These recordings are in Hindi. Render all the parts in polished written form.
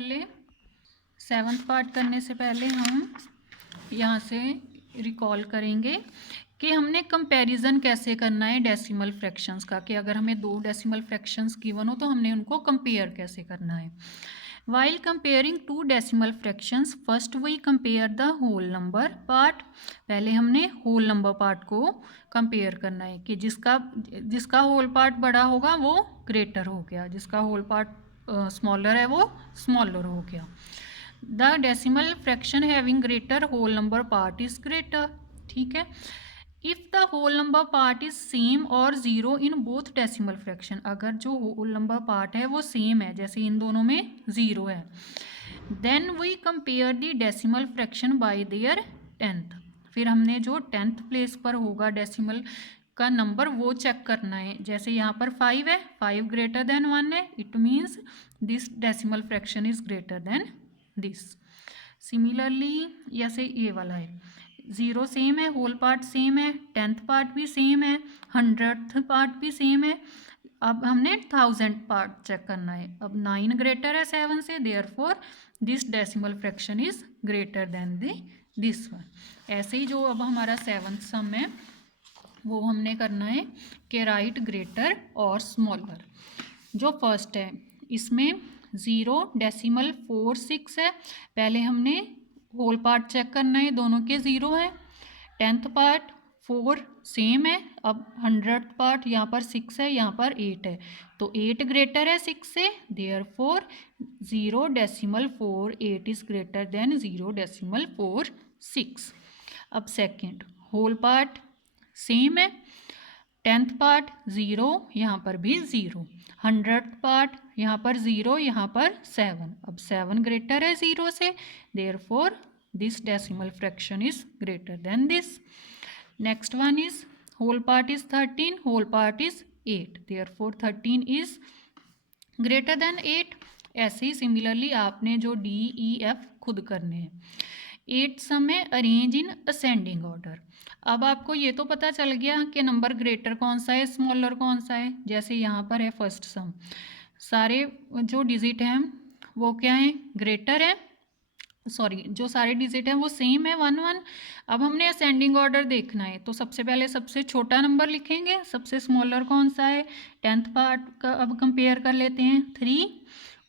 पहले, सेवन्थ पार्ट करने से पहले हम यहाँ से रिकॉल करेंगे कि हमने कंपैरिजन कैसे करना है डेसिमल फ्रैक्शंस का, कि अगर हमें दो डेसिमल फ्रैक्शंस गिवन हो तो हमने उनको कंपेयर कैसे करना है। While comparing two decimal fractions first we compare the whole number part. पहले हमने होल नंबर पार्ट को कंपेयर करना है कि जिसका होल पार्ट बड़ा होगा वो ग्रेटर हो गया, जिसका होल पार्ट स्मॉलर है वो स्मॉलर हो गया। The decimal fraction having greater whole number part is greater. ठीक है। If the whole number part is same और zero in both decimal fraction, अगर जो होल नंबर पार्ट है वो सेम है, जैसे इन दोनों में ज़ीरो है, then we compare the decimal fraction by their tenth. फिर हमने जो टेंथ प्लेस पर होगा डेसिमल का नंबर वो चेक करना है। जैसे यहाँ पर 5 है, 5 ग्रेटर देन 1 है, it means this decimal fraction is greater than this. Similarly जैसे ये वाला है, 0 सेम है, होल पार्ट सेम है, टेंथ पार्ट भी सेम है, 100th पार्ट भी सेम है। अब हमने 1000 पार्ट चेक करना है। अब 9 ग्रेटर है 7 से, therefore this decimal fraction is greater than this one. ऐसे ही जो अब हमारा 7th सम है वो हमने करना है कि राइट ग्रेटर और स्मॉलर। जो फर्स्ट है इसमें 0 डेसिमल 46 है, पहले हमने होल पार्ट चेक करना है, दोनों के 0 है। टेंथ पार्ट 4 सेम है, अब 100th पार्ट यहाँ पर 6 है, यहाँ पर 8 है, तो 8 ग्रेटर है 6 से, therefore 0 decimal 48 is greater then 0 decimal 46। अब सेकंड होल पार्ट सेम है, टेंथ पार्ट 0, यहाँ पर भी 0, 100th पार्ट यहाँ पर 0, यहाँ पर 7, अब 7 ग्रेटर है 0 से, therefore this decimal fraction is greater than this. Next one is whole part is 13, whole part is 8, therefore 13 is greater than 8। ऐसे ही सिमिलरली आपने जो DEF खुद करने हैं। 8 सम है अरेंज इन असेंडिंग ऑर्डर। अब आपको ये तो पता चल गया कि नंबर ग्रेटर कौन सा है स्मॉलर कौन सा है। जैसे यहाँ पर है फर्स्ट सम, सारे जो डिजिट हैं वो क्या है ग्रेटर है, सॉरी जो सारे डिजिट हैं वो सेम है 1 1। अब हमने असेंडिंग ऑर्डर देखना है, तो सबसे पहले सबसे छोटा नंबर लिखेंगे, सबसे स्मॉलर कौन सा है, टेंथ पार्ट का अब कंपेयर कर लेते हैं 3,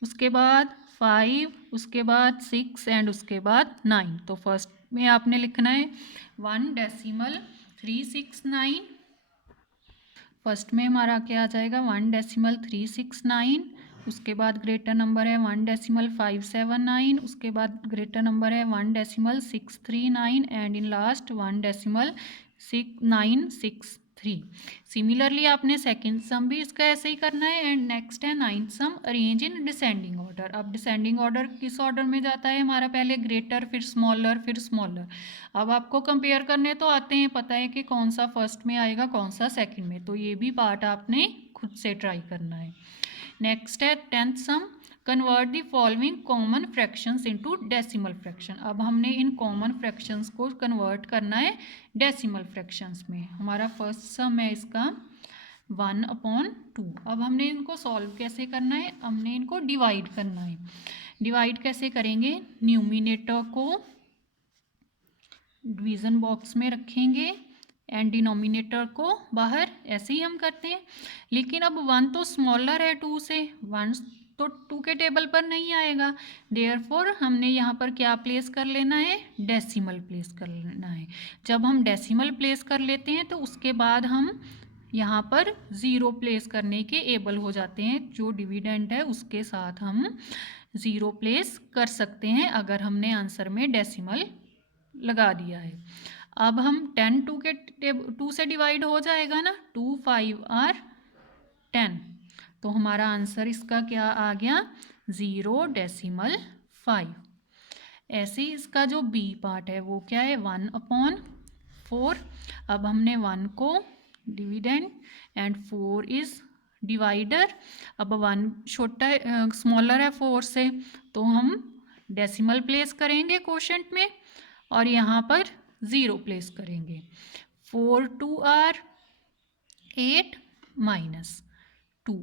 उसके बाद 5, उसके बाद 6 एंड उसके बाद 9। तो फर्स्ट में आपने लिखना है 1 डेसिमल 369, फर्स्ट में हमारा क्या आ जाएगा 1 डेसिमल 369, उसके बाद ग्रेटर नंबर है 1 डेसिमल 579, उसके बाद ग्रेटर नंबर है 1 decimal 639 and in last 1 decimal 963। Similarly आपने सेकंड सम भी इसका ऐसे ही करना है। एंड नेक्स्ट है 9th sum arrange in descending order. अब डिसेंडिंग ऑर्डर किस ऑर्डर में जाता है हमारा, पहले ग्रेटर फिर स्मॉलर फिर स्मॉलर। अब आपको कंपेयर करने तो आते हैं, पता है कि कौन सा फर्स्ट में आएगा कौन सा सेकंड में, तो ये भी पार्ट आपने खुद से ट्राई करना है। नेक्स्ट है 10th sum convert the following common fractions into decimal fraction. अब हमने इन कॉमन फ्रैक्शंस को कन्वर्ट करना है डेसिमल फ्रैक्शंस में। हमारा फर्स्ट सम है इसका 1/2। अब हमने इनको सॉल्व कैसे करना है, हमने इनको डिवाइड करना है। डिवाइड कैसे करेंगे, न्यूमिनेटर को डिवीज़न बॉक्स में रखेंगे एंड डिनोमिनेटर को बाहर, ऐसे ही हम करते हैं। लेकिन अब 1 तो स्मॉलर है 2 से, 1 तो 2 के टेबल पर नहीं आएगा, देयरफॉर हमने यहाँ पर क्या प्लेस कर लेना है, डेसिमल प्लेस कर लेना है। जब हम डेसिमल प्लेस कर लेते हैं तो उसके बाद हम यहाँ पर 0 प्लेस करने के एबल हो जाते हैं, जो डिविडेंड है उसके साथ हम 0 प्लेस कर सकते हैं अगर हमने आंसर में डेसिमल लगा दिया है। अब हम 10 2 से डिवाइड हो जाएगा ना, 2 5 आर 10, तो हमारा आंसर इसका क्या आ गया 0 डेसिमल 5। ऐसे ही इसका जो बी पार्ट है वो क्या है 1/4। अब हमने 1 को डिविडेंड एंड 4 इज डिवाइडर। अब 1 छोटा स्मॉलर है 4 से, तो हम डेसिमल प्लेस करेंगे क्वोशंट में और यहाँ पर 0 प्लेस करेंगे। 4 2 आर 8 माइनस 2।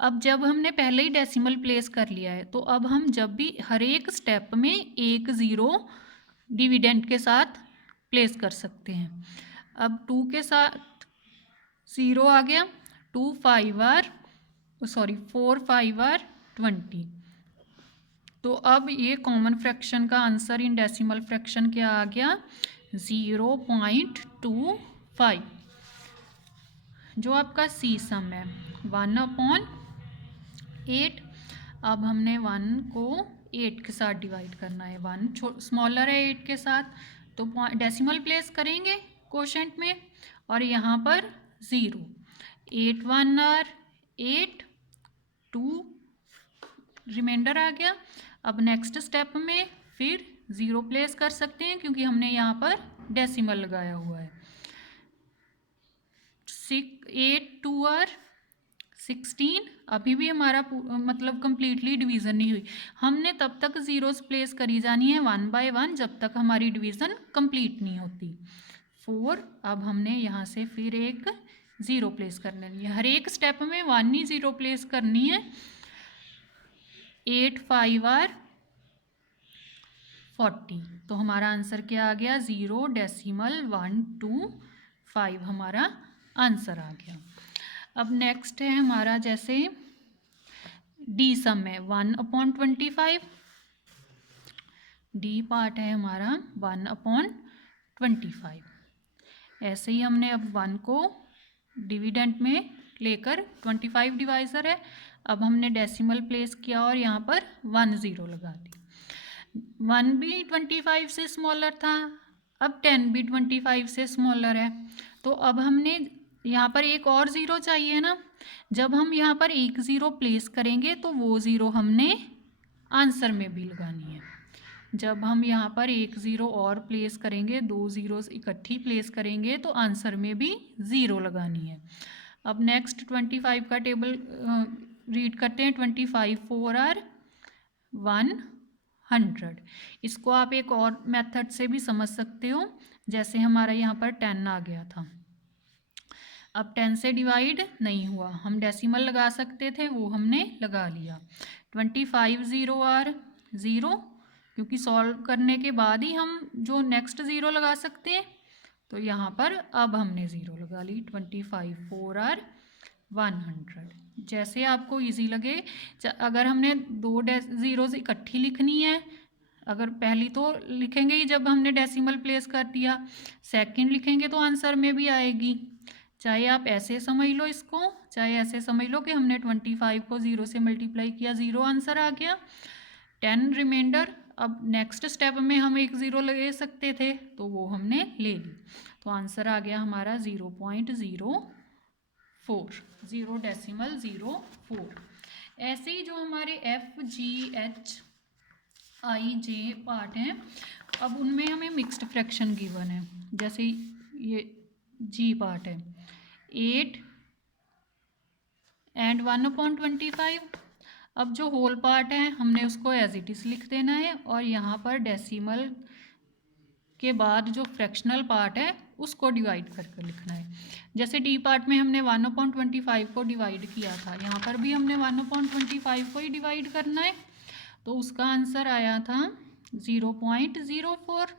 अब जब हमने पहले ही डेसिमल प्लेस कर लिया है तो अब हम जब भी हर एक स्टेप में एक ज़ीरो डिविडेंड के साथ प्लेस कर सकते हैं। अब 2 के साथ 0 आ गया, 4 5 आर 20। तो अब ये कॉमन फ्रैक्शन का आंसर इन डेसिमल फ्रैक्शन क्या आ गया, 0.25। जो आपका सी सम है 1/8। अब हमने 1 को 8 के साथ डिवाइड करना है। 1 स्मॉलर है 8 के साथ, तो डेसिमल प्लेस करेंगे कोशेंट में और यहाँ पर 0। 8 1 आर 8, 2 रिमाइंडर आ गया। अब नेक्स्ट स्टेप में फिर 0 प्लेस कर सकते हैं क्योंकि हमने यहाँ पर डेसिमल लगाया हुआ है। 8 2 आर 16। अभी भी हमारा मतलब कंप्लीटली डिवीज़न नहीं हुई। हमने तब तक ज़ीरोस प्लेस करी जानी है 1 बाय 1 जब तक हमारी डिवीज़न कंप्लीट नहीं होती। 4। अब हमने यहाँ से फिर एक 0 प्लेस करना है। हर एक स्टेप में 1 ही 0 प्लेस करनी है। 8 5 आर 40। तो हमारा आंसर क्या आ गया, 0.125 हमारा आंसर आ गया। अब नेक्स्ट है हमारा जैसे डी सम है 1/25। डी पार्ट है हमारा 1/25। ऐसे ही हमने अब 1 को डिविडेंड में लेकर 25 डिवाइज़र है। अब हमने डेसिमल प्लेस किया और यहाँ पर 1 0 लगा दी। 1 भी 25 से स्मॉलर था, अब 10 भी 25 से स्मॉलर है। तो अब हमने यहाँ पर एक और ज़ीरो चाहिए ना। जब हम यहाँ पर एक ज़ीरो प्लेस करेंगे तो वो ज़ीरो हमने आंसर में भी लगानी है। जब हम यहाँ पर एक ज़ीरो और प्लेस करेंगे, 2 ज़ीरोज़ इकट्ठी प्लेस करेंगे तो आंसर में भी 0 लगानी है। अब नेक्स्ट 25 का टेबल रीड करते हैं। 25 4 आर 100। इसको आप एक और मेथड से भी समझ सकते हो, जैसे हमारा यहाँ पर 10 आ गया था। अब 10 से डिवाइड नहीं हुआ, हम डेसिमल लगा सकते थे, वो हमने लगा लिया। 25 0 आर 0, क्योंकि सॉल्व करने के बाद ही हम जो नेक्स्ट 0 लगा सकते हैं। तो यहाँ पर अब हमने 0 लगा ली। 25 4 आर 100। जैसे आपको इजी लगे। अगर हमने 2 ज़ीरोज़ इकट्ठी लिखनी है, अगर पहली तो लिखेंगे ही जब हमने डेसिमल प्लेस कर दिया, सेकंड लिखेंगे तो आंसर में भी आएगी। चाहे आप ऐसे समझ लो इसको, चाहे ऐसे समझ लो कि हमने 25 को 0 से मल्टीप्लाई किया, 0 आंसर आ गया। 10 रिमाइंडर। अब नेक्स्ट स्टेप में हम एक 0 ले सकते थे तो वो हमने ले ली, तो आंसर आ गया हमारा 0.04, 0.04। ऐसे ही जो हमारे FGHIJ पार्ट हैं, अब उनमें हमें मिक्स्ड फ्रैक्शन गिवन है। जैसे ये जी पार्ट है 8 एंड 1/25। अब जो होल पार्ट है हमने उसको एज इट इज़ लिख देना है और यहाँ पर डेसिमल के बाद जो फ्रैक्शनल पार्ट है उसको डिवाइड करके लिखना है। जैसे डी पार्ट में हमने 1/25 को डिवाइड किया था, यहाँ पर भी हमने 1/25 को ही डिवाइड करना है। तो उसका आंसर आया था 0.04।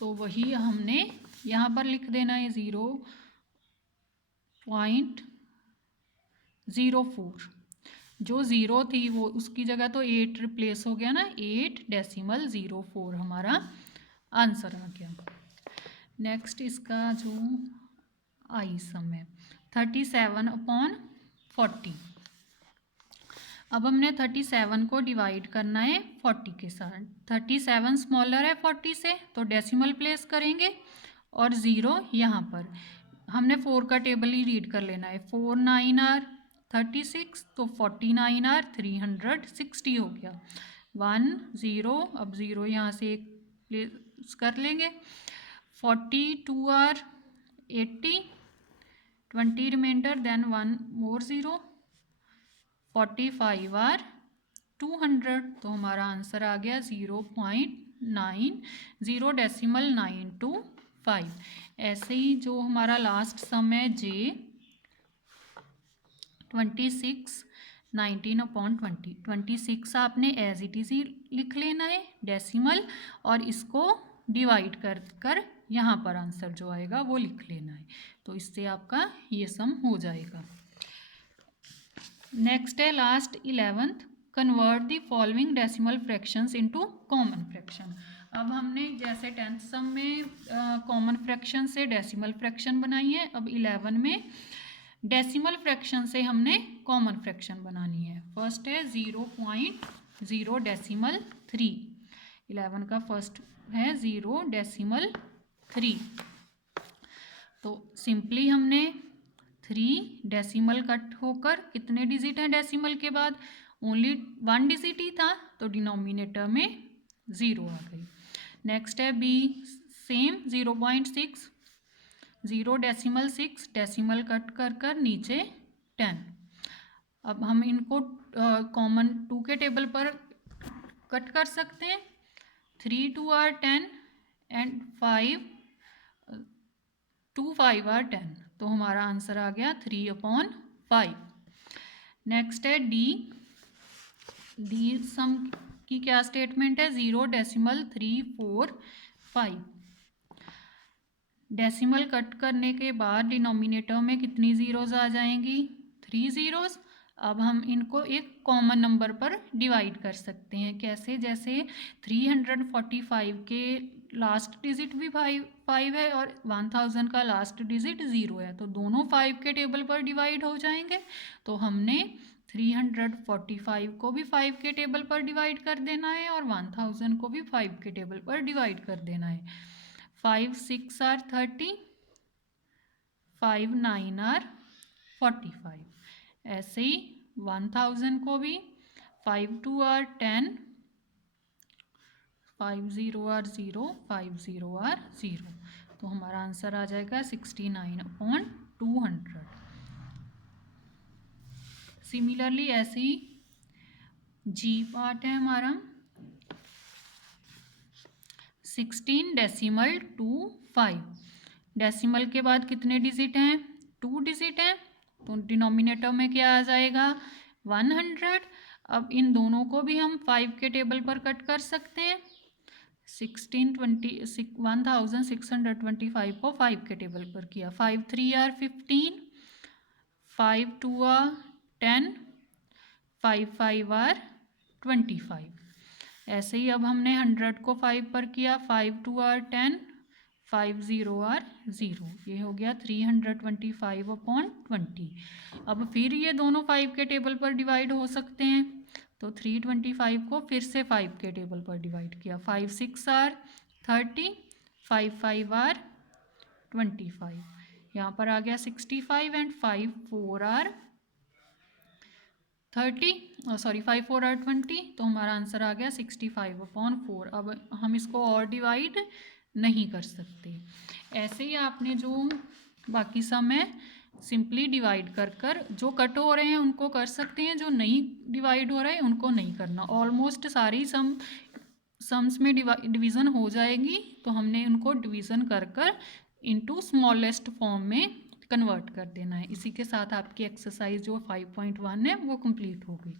तो वही हमने यहाँ पर लिख देना है 0.04। जो 0 थी वो उसकी जगह तो 8 रिप्लेस हो गया ना, 8.04 हमारा आंसर आ गया। नेक्स्ट इसका जो आई सम है 37/40। अब हमने 37 को डिवाइड करना है 40 के साथ। 37 स्मॉलर है 40 से, तो डेसिमल प्लेस करेंगे और 0 यहाँ पर। हमने 4 का टेबल ही रीड कर लेना है। 4 9 आर 36, तो 49 आर 360 हो गया। 1 0, अब 0 यहाँ से एक प्लेस कर लेंगे। 42 are 80, 20 remainder, then 1 more 0। 45 are 200, तो हमारा आंसर आ गया 0.90.925। ऐसे ही जो हमारा लास्ट सम है जे 26 19/20 26 आपने एज इट इज़ ही लिख लेना है डेसिमल, और इसको डिवाइड कर कर यहाँ पर आंसर जो आएगा वो लिख लेना है। तो इससे आपका ये सम हो जाएगा। नेक्स्ट है last 11th, convert the following decimal fractions into common fraction. अब हमने जैसे 10th सम में कॉमन फ्रैक्शन से डेसिमल फ्रैक्शन बनाई है, अब 11 में डेसिमल फ्रैक्शन से हमने कॉमन फ्रैक्शन बनानी है। फर्स्ट है 0.0 डेसिमल 3, 11 का फर्स्ट है 0.3। तो सिंपली हमने 3 डेसिमल कट होकर कितने डिजिट हैं डेसिमल के बाद, ओनली 1 डिजिट ही था, तो डिनोमिनेटर में 0 आ गई। नेक्स्ट है बी, सेम 0.6, 0.6 डेसिमल कट कर कर नीचे 10। अब हम इनको कॉमन 2 के टेबल पर कट कर सकते हैं। 3 2 आर 10 एंड 2 5 आर 10, तो हमारा आंसर आ गया 3/5। नेक्स्ट है डी, डी सम की क्या स्टेटमेंट है, 0.345। डेसिमल कट करने के बाद डिनोमिनेटर में कितनी ज़ीरोज़ आ जाएंगी, 3 ज़ीरोज़। अब हम इनको एक कॉमन नंबर पर डिवाइड कर सकते हैं। कैसे, जैसे 345 के लास्ट डिजिट भी 5 है और 1000 का लास्ट डिजिट 0 है, तो दोनों 5 के टेबल पर डिवाइड हो जाएंगे। तो हमने 345 को भी 5 के टेबल पर डिवाइड कर देना है और 1000 को भी 5 के टेबल पर डिवाइड कर देना है। 5 6 आर 30, 5 9 आर 45। ऐसे ही 1000 को भी 5 2 आर 10, 5 0 आर 0, 5 0 आर 0। तो हमारा आंसर आ जाएगा 69/200। सिमिलरली ऐसे ही जी पार्ट है हमारा 16.25। डेसिमल के बाद कितने डिजिट हैं, 2 डिजिट हैं, तो डिनोमिनेटर में क्या आ जाएगा 100। अब इन दोनों को भी हम 5 के टेबल पर कट कर सकते हैं। 1625 को 5 के टेबल पर किया, 5 3 आर 15, 5 2 आर 10, 5 5 आर 25। ऐसे ही अब हमने 100 को 5 पर किया, 5 2 आर 10, 5 0 आर 0, ये हो गया 325/20। अब फिर ये दोनों 5 के टेबल पर डिवाइड हो सकते हैं, तो 325 को फिर से 5 के टेबल पर डिवाइड किया, 5 6 आर 30, 5 5 आर 25, यहाँ पर आ गया 65 एंड 5 4 आर 30, 5 4 आर 20, तो हमारा आंसर आ गया 65/4। अब हम इसको और डिवाइड नहीं कर सकते। ऐसे ही आपने जो बाकी सम है सिंपली डिवाइड कर कर, जो कट हो रहे हैं उनको कर सकते हैं, जो नहीं डिवाइड हो रहे हैं उनको नहीं करना। ऑलमोस्ट सारी सम्स में डिवीज़न हो जाएगी, तो हमने उनको डिवीज़न कर कर इनटू स्मॉलेस्ट फॉर्म में कन्वर्ट कर देना है। इसी के साथ आपकी एक्सरसाइज जो 5.1 है वो कंप्लीट हो गई।